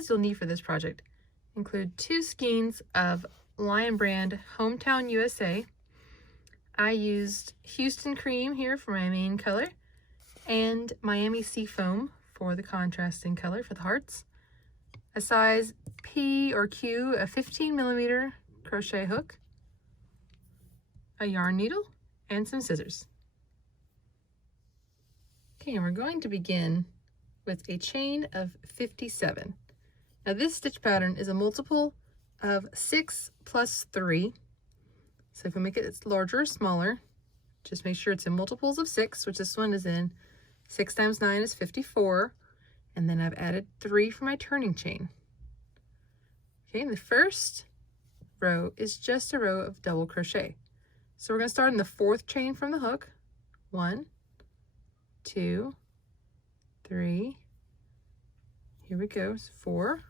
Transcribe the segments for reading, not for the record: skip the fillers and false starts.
supplies you'll need for this project include 2 skeins of Lion Brand Hometown USA. I used Houston Cream here for my main color and Miami Sea Foam for the contrasting color for the hearts. A size P or Q, a 15mm crochet hook, a yarn needle, and some scissors. Okay, and we're going to begin with a chain of 57. Now this stitch pattern is a multiple of 6 plus 3. So if we make it larger or smaller, just make sure it's in multiples of 6, which this one is in. 6 times 9 is 54. And then I've added 3 for my turning chain. Okay, and the first row is just a row of double crochet. So we're going to start in the 4th chain from the hook. 1, 2, 3. Here we go. 4.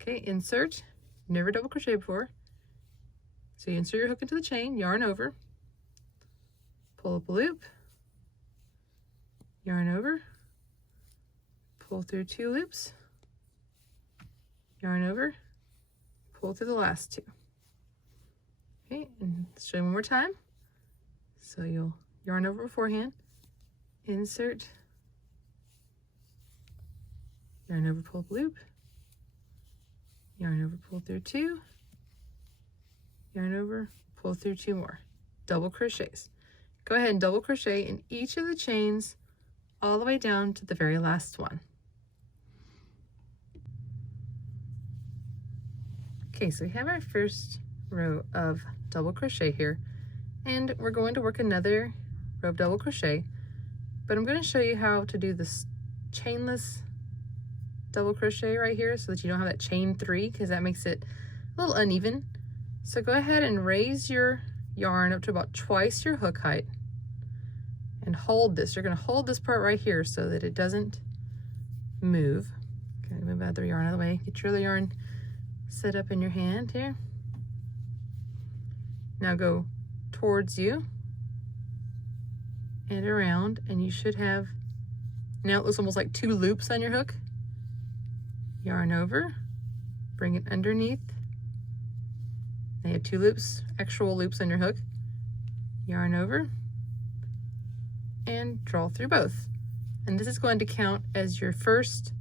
Okay, insert. Never double crochet before. So you insert your hook into the chain, yarn over, pull up a loop, yarn over, pull through 2 loops, yarn over, pull through the last 2. Okay, and show you one more time. So you'll yarn over beforehand, insert, yarn over, pull up a loop, yarn over, pull through 2, yarn over, pull through 2 more, double crochets. Go ahead and double crochet in each of the chains all the way down to the very last one. Okay, so we have our first row of double crochet here, and we're going to work another row of double crochet, but I'm going to show you how to do this chainless double crochet right here so that you don't have that chain 3, because that makes it a little uneven. So go ahead and raise your yarn up to about twice your hook height and hold this. You're going to hold this part right here so that it doesn't move. Okay, move the other yarn out of the way. Get your other yarn set up in your hand here. Now go towards you and around, and you should have, now it looks almost like 2 loops on your hook. Yarn over, bring it underneath. Now you have 2 loops, actual loops on your hook. Yarn over and draw through both. And this is going to count as your first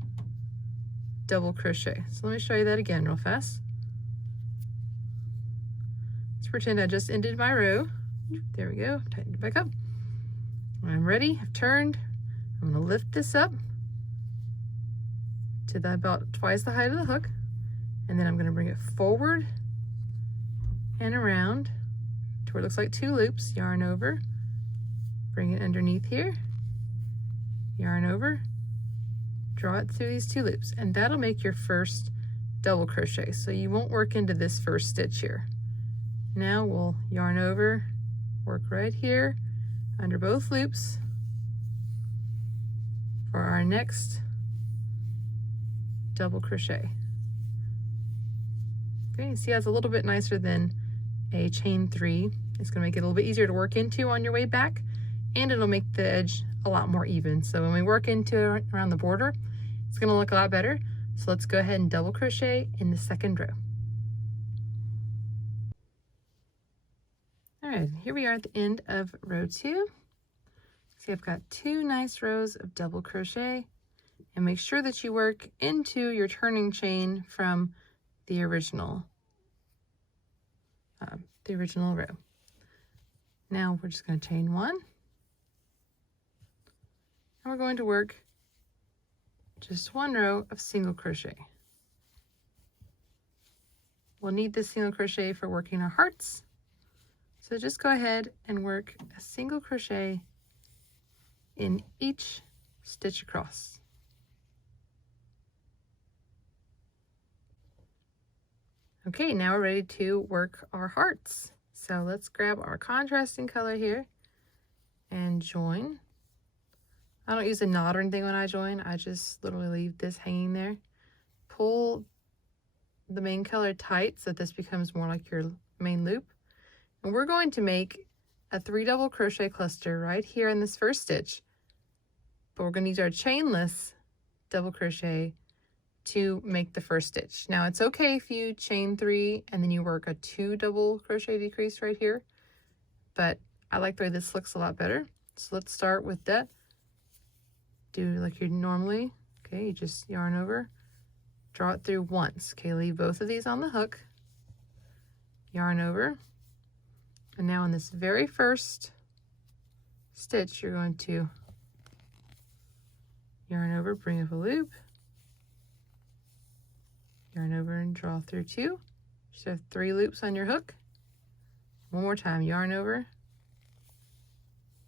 double crochet. So let me show you that again real fast. Let's pretend I just ended my row. There we go, tighten it back up. When I'm ready, I've turned. I'm going to lift this up to about twice the height of the hook, and then I'm going to bring it forward and around to where it looks like 2 loops. Yarn over, bring it underneath here, yarn over, draw it through these 2 loops, and that'll make your first double crochet. So you won't work into this first stitch here. Now we'll yarn over, work right here under both loops for our next double crochet. Okay, you see that's a little bit nicer than a chain 3. It's going to make it a little bit easier to work into on your way back, and it'll make the edge a lot more even. So when we work into around the border, it's going to look a lot better. So let's go ahead and double crochet in the 2nd row. All right, here we are at the end of row 2. See, I've got 2 nice rows of double crochet, and make sure that you work into your turning chain from the original row. Now we're just going to chain 1, and we're going to work just 1 row of single crochet. We'll need this single crochet for working our hearts, so just go ahead and work a single crochet in each stitch across. Okay, now we're ready to work our hearts. So let's grab our contrasting color here and join. I don't use a knot or anything when I join. I just literally leave this hanging there. Pull the main color tight so that this becomes more like your main loop. And we're going to make a 3 double crochet cluster right here in this first stitch. But we're going to use our chainless double crochet to make the first stitch. Now it's okay if you chain 3 and then you work a 2 double crochet decrease right here, but I like the way this looks a lot better. So let's start with that. Do like you normally. Okay, you just yarn over, draw it through once. Okay, leave both of these on the hook, yarn over, and now in this very first stitch you're going to yarn over, bring up a loop, yarn over and draw through 2. You should have 3 loops on your hook. One more time, yarn over,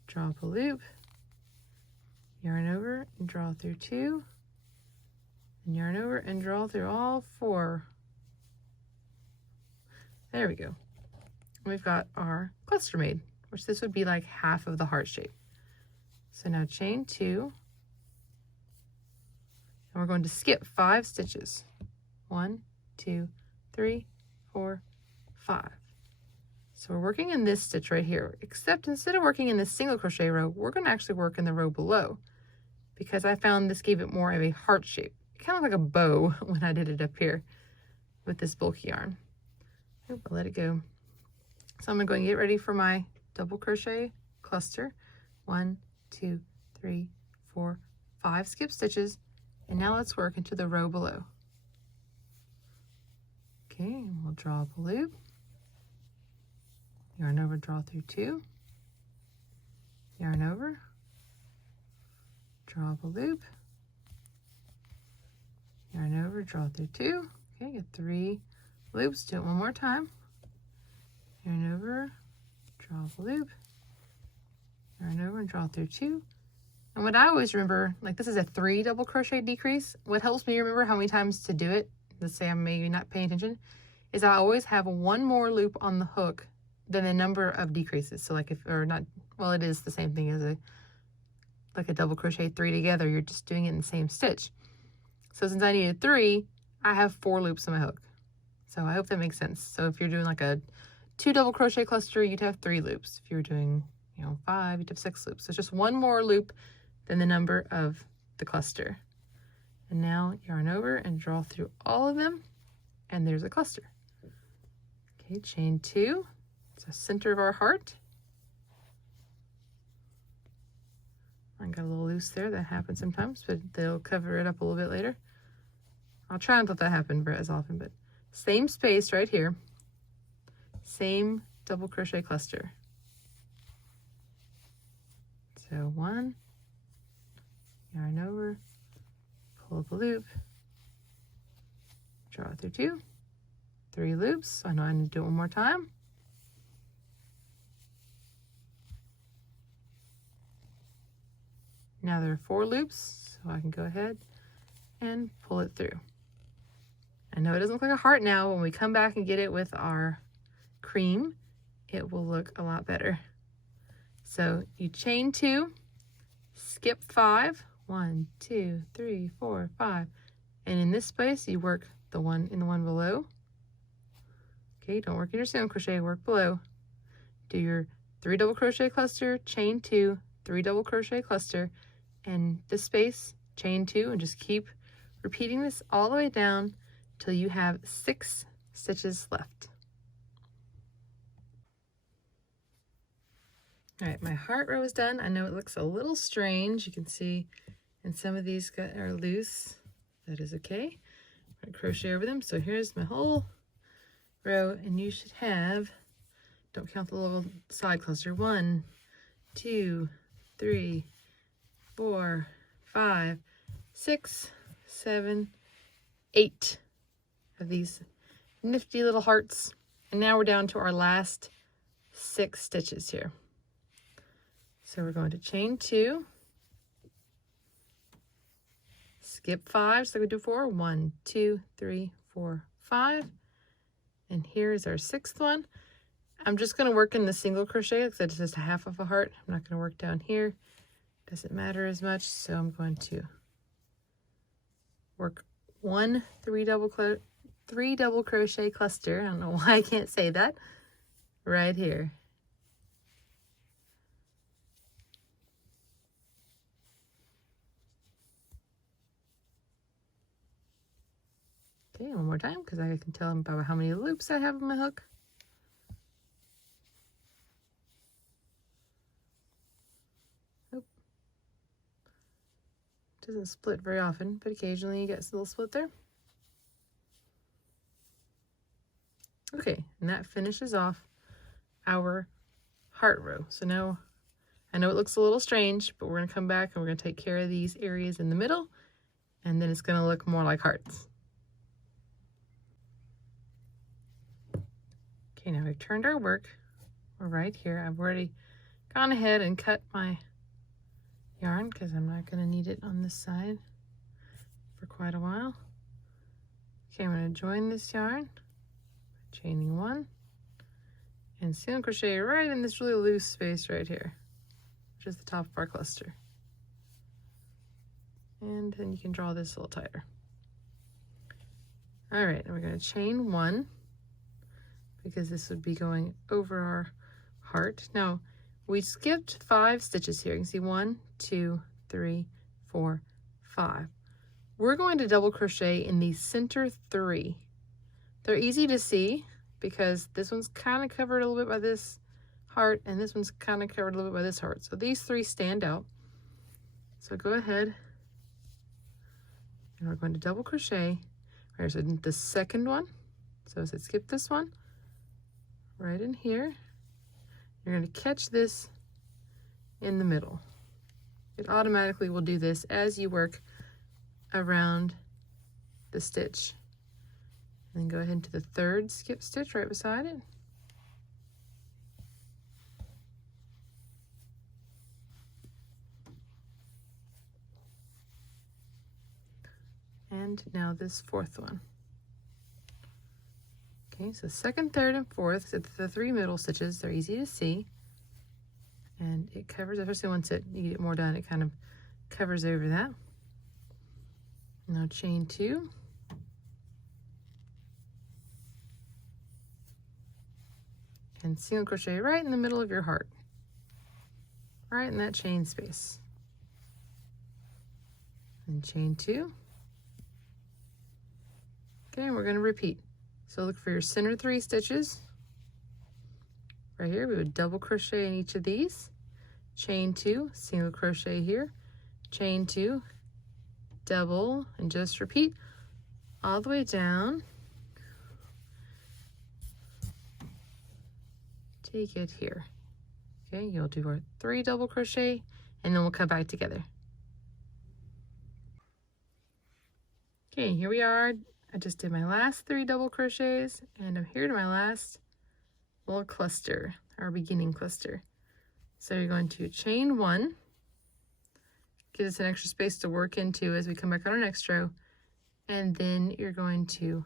draw up a loop, yarn over and draw through 2, and yarn over and draw through all 4. There we go. We've got our cluster made, which this would be like half of the heart shape. So now chain 2, and we're going to skip 5 stitches. 1, 2, 3, 4, 5. So we're working in this stitch right here, except instead of working in this single crochet row, we're going to actually work in the row below, because I found this gave it more of a heart shape. Kind of like a bow when I did it up here with this bulky yarn. Oop, I'll let it go. So I'm going to get ready for my double crochet cluster. 1, 2, 3, 4, 5 skip stitches, and now let's work into the row below. Okay, and we'll draw up a loop, yarn over, draw through 2, yarn over, draw up a loop, yarn over, draw through 2. Okay, get 3 loops. Do it one more time. Yarn over, draw up a loop, yarn over and draw through 2. And what I always remember, like this is a 3 double crochet decrease. What helps me remember how many times to do it, let's say I'm maybe not paying attention, is I always have one more loop on the hook than the number of decreases. So like if, or not, well, it is the same thing as like a double crochet 3 together, you're just doing it in the same stitch. So since I needed 3, I have 4 loops on my hook. So I hope that makes sense. So if you're doing like a 2 double crochet cluster, you'd have 3 loops. If you're doing, 5, you'd have 6 loops. So it's just one more loop than the number of the cluster. And now yarn over and draw through all of them, and there's a cluster. Okay, chain 2. It's the center of our heart. I got a little loose there. That happens sometimes, but they'll cover it up a little bit later. I'll try not to let that happen as often, but same space right here. Same double crochet cluster. So 1, yarn over, pull up a loop, draw through 2, 3 loops. I know I need to do it one more time. Now there are 4 loops, so I can go ahead and pull it through. I know it doesn't look like a heart now. When we come back and get it with our cream, it will look a lot better. So you chain 2, skip 5, 1, 2, 3, 4, 5, and in this space you work the one in the one below. Okay, don't work in your single crochet, work below. Do your 3 double crochet cluster, chain 2, 3 double crochet cluster, and this space, chain 2, and just keep repeating this all the way down till you have 6 stitches left. All right, my heart row is done. I know it looks a little strange. You can see, and some of these are loose. That is okay. I'm gonna crochet over them. So here's my whole row, and you should have, don't count the little side cluster, 1, 2, 3, 4, 5, 6, 7, 8 of these nifty little hearts. And now we're down to our last 6 stitches here. So we're going to chain 2, skip 5, so we do 4, 1, 2, 3, 4, 5, and here's our 6th one. I'm just going to work in the single crochet because it's just a half of a heart. I'm not going to work down here. Doesn't matter as much, so I'm going to work 1 3 double crochet cluster. I don't know why I can't say that. Right here. Okay, one more time because I can tell them about how many loops I have on my hook. Nope. Doesn't split very often, but occasionally you get a little split there. Okay, and that finishes off our heart row. So now I know it looks a little strange, but we're going to come back and we're going to take care of these areas in the middle, and then it's going to look more like hearts. Okay, now we've turned our work. We're right here. I've already gone ahead and cut my yarn because I'm not going to need it on this side for quite a while. Okay, I'm going to join this yarn, chaining one, and single crochet right in this really loose space right here, which is the top of our cluster. And then you can draw this a little tighter. All right, and we're going to chain one because this would be going over our heart. Now, we skipped 5 stitches here. You can see 1, 2, 3, 4, 5. We're going to double crochet in the center 3. They're easy to see because this one's kind of covered a little bit by this heart, and this one's kind of covered a little bit by this heart. So these 3 stand out. So go ahead, and we're going to double crochet. Right, so the second one. So as I skip this one, right in here, you're going to catch this in the middle. It automatically will do this as you work around the stitch. And then go ahead to the 3rd skip stitch right beside it. And now this 4th one. Okay, so 2nd, 3rd, and 4th, so the 3 middle stitches, they're easy to see. And it covers, especially once you get more done, it kind of covers over that. Now chain 2. And single crochet right in the middle of your heart. Right in that chain space. And chain 2. Okay, and we're going to repeat. So look for your center 3 stitches. Right here, we would double crochet in each of these. Chain 2, single crochet here. Chain 2, double, and just repeat all the way down. Take it here. Okay, you'll do our 3 double crochet, and then we'll come back together. Okay, here we are. I just did my last 3 double crochets, and I'm here to my last little cluster, our beginning cluster. So you're going to chain 1, give us an extra space to work into as we come back on our next row, and then you're going to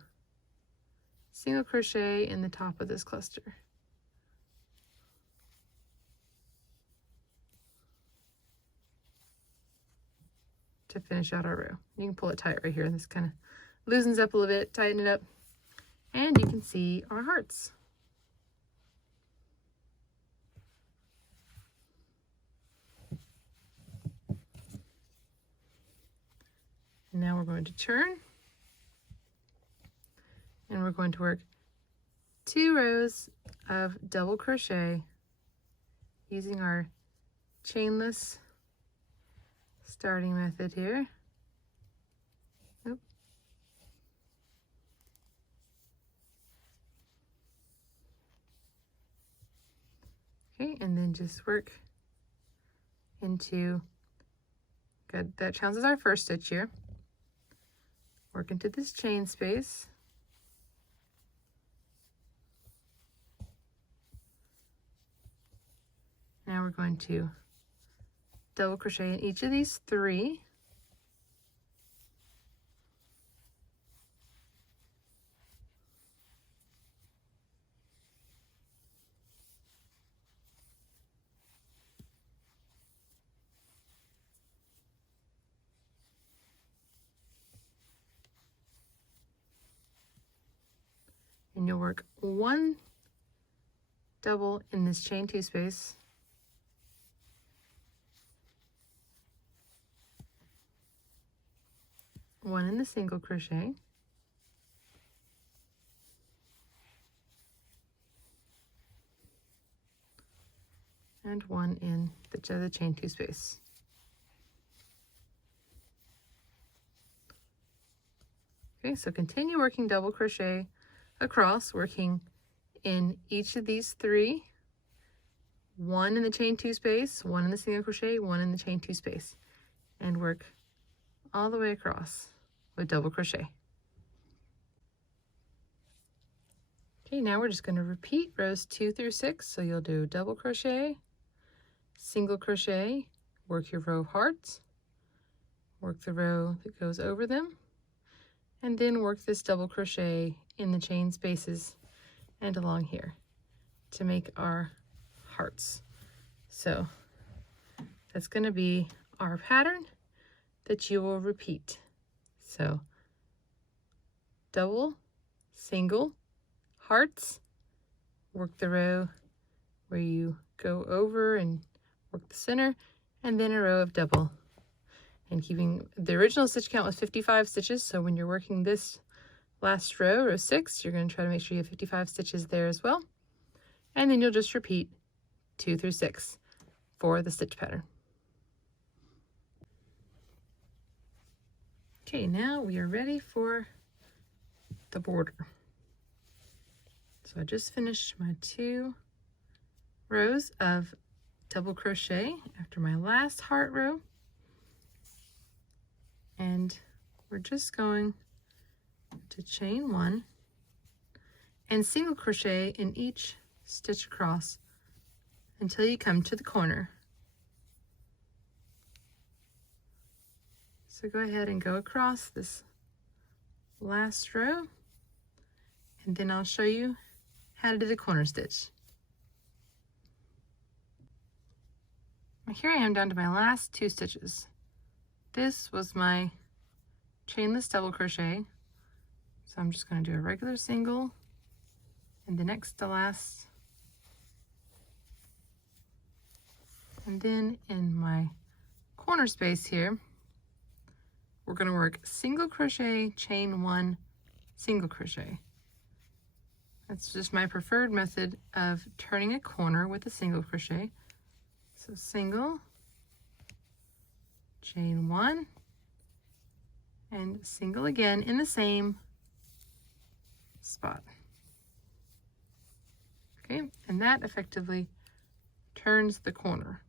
single crochet in the top of this cluster. To finish out our row. You can pull it tight right here. This kind of loosens up a little bit, tighten it up, and you can see our hearts. And now we're going to turn, and we're going to work 2 rows of double crochet using our chainless starting method here. Oop. Okay, and then just work into, good, that counts as our first stitch here. Work into this chain space. Now we're going to double crochet in each of these 3. And you'll work 1 double in this chain 2 space. One in the single crochet. and one in the chain 2 space. Okay, so continue working double crochet across, working in each of these 3, one in the chain 2 space, one in the single crochet, one in the chain 2 space, and work all the way across with double crochet. Okay, now we're just going to repeat rows 2 through 6. So you'll do double crochet, single crochet, work your row of hearts, work the row that goes over them, and then work this double crochet in the chain spaces and along here to make our hearts. So that's going to be our pattern that you will repeat. So double, single, hearts, work the row where you go over and work the center, and then a row of double. And keeping the original stitch count was 55 stitches, so when you're working this last row, row 6, you're going to try to make sure you have 55 stitches there as well. And then you'll just repeat 2 through 6 for the stitch pattern. Okay, now we are ready for the border. So I just finished my 2 rows of double crochet after my last heart row, and we're just going to chain 1 and single crochet in each stitch across until you come to the corner. So go ahead and go across this last row, and then I'll show you how to do the corner stitch. Here I am down to my last 2 stitches. This was my chainless double crochet, so I'm just going to do a regular single in the next to last, and then in my corner space here we're going to work single crochet, chain 1, single crochet. That's just my preferred method of turning a corner with a single crochet. So single, chain 1, and single again in the same spot. Okay, and that effectively turns the corner.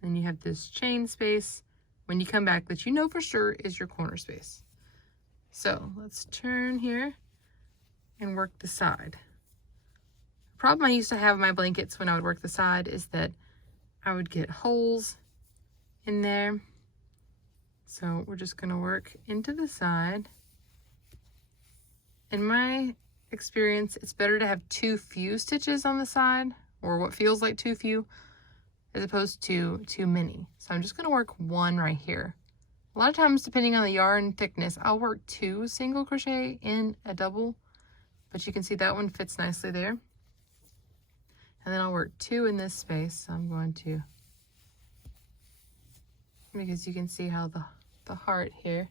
Then you have this chain space when you come back that you know for sure is your corner space. So let's turn here and work the side. The problem I used to have in my blankets when I would work the side is that I would get holes in there. So we're just going to work into the side. In my experience, it's better to have too few stitches on the side, or what feels like too few, as opposed to too many. So I'm just going to work 1 right here. A lot of times, depending on the yarn thickness, I'll work 2 single crochet in a double, but you can see that one fits nicely there. And then I'll work 2 in this space. So I'm going to, because you can see how the heart here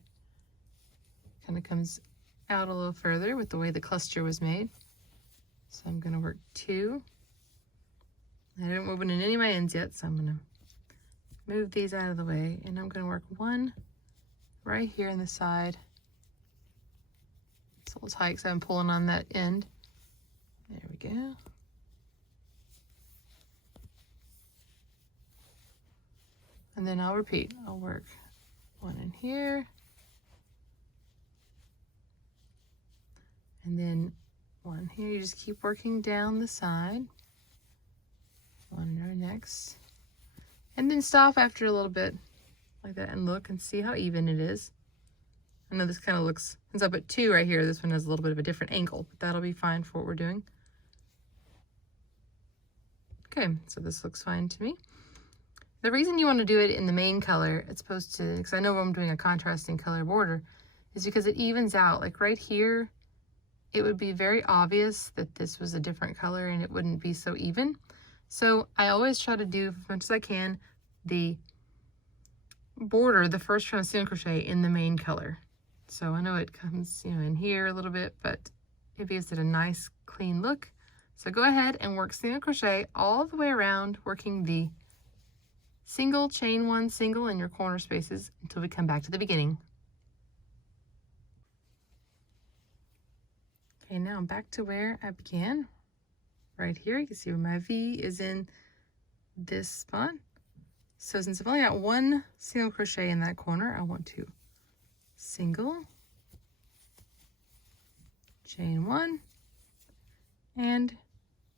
kind of comes out a little further with the way the cluster was made. So I'm going to work 2. I didn't move in any of my ends yet, so I'm going to move these out of the way, and I'm going to work 1 right here in the side. It's a little tight because I'm pulling on that end. There we go. And then I'll repeat. I'll work 1 in here, and then 1 here. You just keep working down the side. 1 right next, and then stop after a little bit like that and look and see how even it is. I know this kind of looks, since I put 2 right here, this one has a little bit of a different angle, but that'll be fine for what we're doing. Okay, so this looks fine to me. The reason you want to do it in the main color, as opposed to, because I know I'm doing a contrasting color border, is because it evens out. Like right here, it would be very obvious that this was a different color and it wouldn't be so even. So I always try to do, as much as I can, the border, the first round of single crochet in the main color. So I know it comes, in here a little bit, but it gives it a nice clean look. So go ahead and work single crochet all the way around, working the single, chain one, single in your corner spaces until we come back to the beginning. Okay, now I'm back to where I began. Right here, you can see where my V is in this spot. So since I've only got one single crochet in that corner, I want to single, chain one, and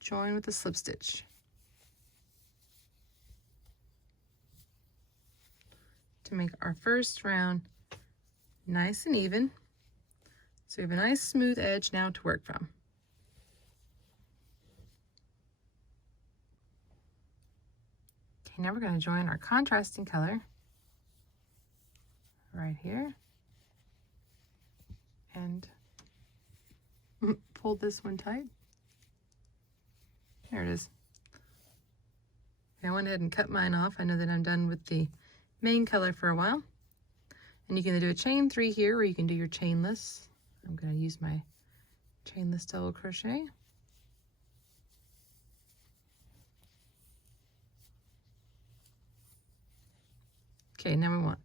join with a slip stitch. To make our first round nice and even. So we have a nice smooth edge now to work from. Okay, now we're going to join our contrasting color right here and pull this one tight. There it is. Okay, I went ahead and cut mine off. I know that I'm done with the main color for a while. And you can do a chain 3 here, or you can do your chainless. I'm going to use my chainless double crochet. Okay, now we want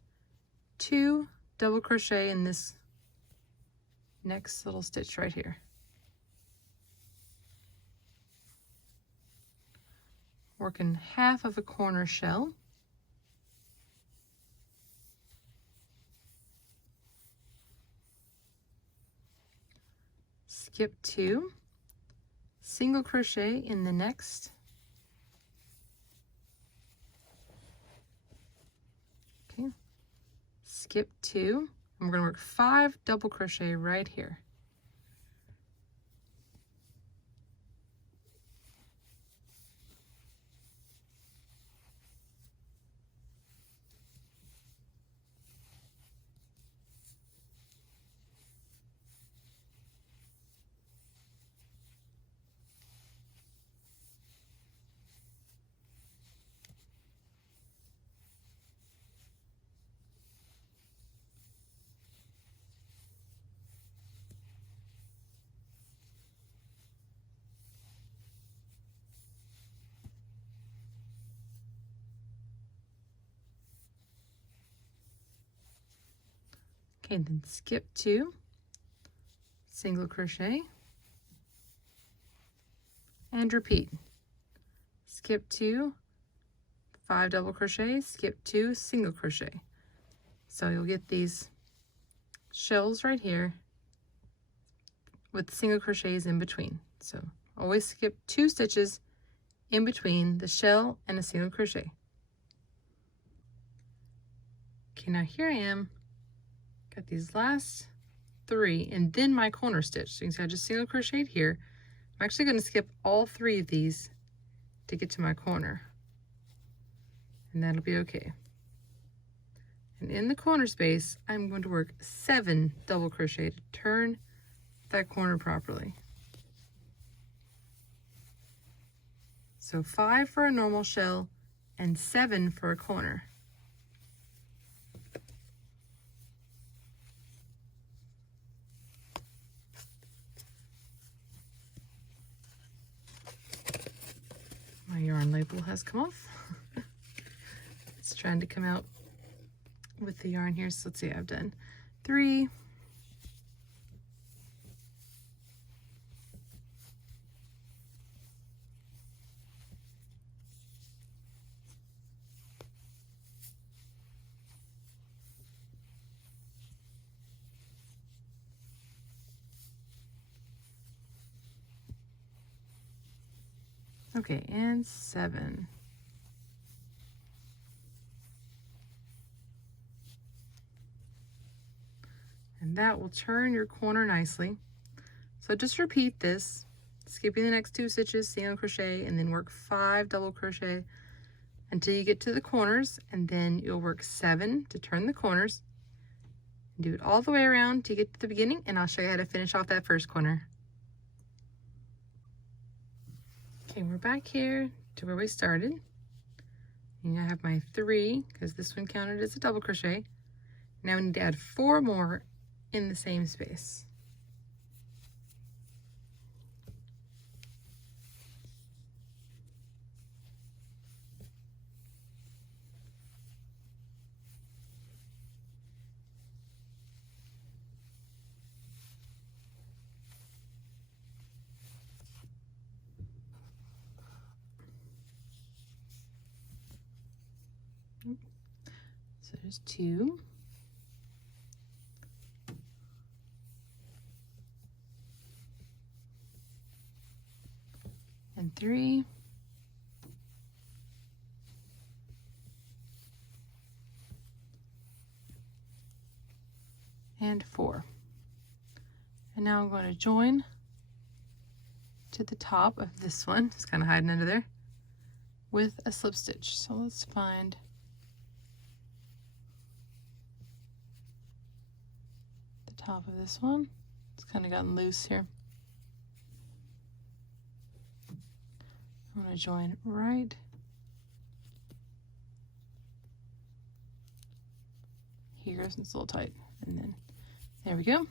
2 double crochet in this next little stitch right here. Working half of a corner shell. Skip 2, single crochet in the next. Okay, skip 2, and we're going to work 5 double crochet right here. Okay, then skip 2, single crochet, and repeat. Skip 2, 5 double crochet, skip 2, single crochet. So you'll get these shells right here with single crochets in between. So always skip 2 stitches in between the shell and a single crochet. Okay, now here I am, got these last 3 and then my corner stitch. So you can see I just single crocheted here. I'm actually going to skip all 3 of these to get to my corner, and that'll be okay. And in the corner space, I'm going to work 7 double crochet to turn that corner properly. So 5 for a normal shell and 7 for a corner. My yarn label has come off. It's trying to come out with the yarn here. So let's see, I've done 3, okay, and 7. And that will turn your corner nicely. So just repeat this, skipping the next 2 stitches, single crochet, and then work 5 double crochet until you get to the corners, and then you'll work 7 to turn the corners. Do it all the way around to get to the beginning, and I'll show you how to finish off that first corner. Okay, we're back here to where we started. And I have my 3, because this one counted as a double crochet. Now we need to add 4 more in the same space. So there's 2. And 3. And 4. And now I'm going to join to the top of this one, it's kind of hiding under there, with a slip stitch. So let's find the top of this one. It's kind of gotten loose here. I'm going to join right here since it's a little tight, and then there we go.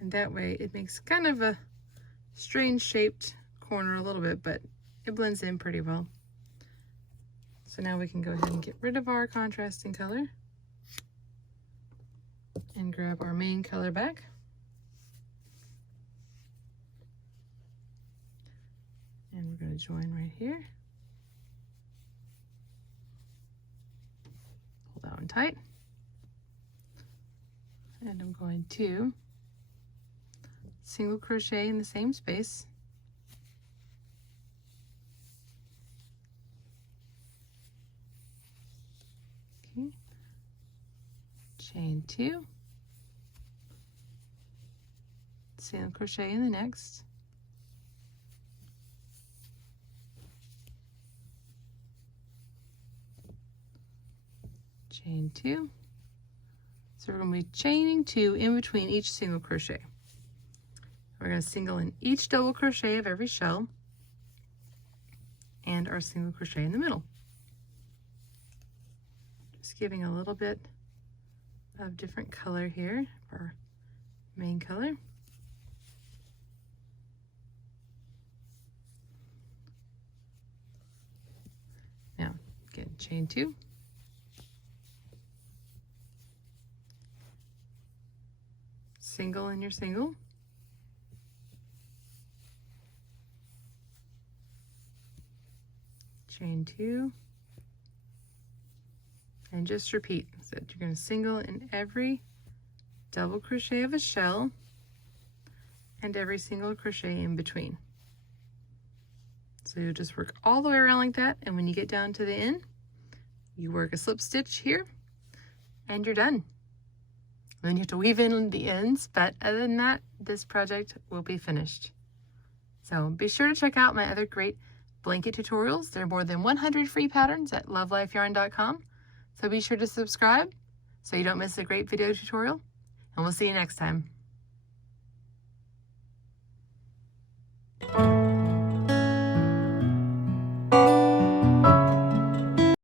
And that way it makes kind of a strange shaped corner a little bit, but it blends in pretty well. So now we can go ahead and get rid of our contrasting color and grab our main color back. And we're going to join right here. Hold that one tight. And I'm going to single crochet in the same space. Okay. Chain 2. Single crochet in the next. Chain 2. So we're going to be chaining 2 in between each single crochet. We're going to single in each double crochet of every shell and our single crochet in the middle. Just giving a little bit of different color here for our main color. Now, again, chain 2. Single in your single. Chain 2. And just repeat. So you're going to single in every double crochet of a shell and every single crochet in between. So you'll just work all the way around like that, and when you get down to the end, you work a slip stitch here and you're done. And then you have to weave in the ends, but other than that, this project will be finished. So be sure to check out my other great blanket tutorials. There are more than 100 free patterns at love.life.yarn.com. So be sure to subscribe so you don't miss a great video tutorial, and we'll see you next time.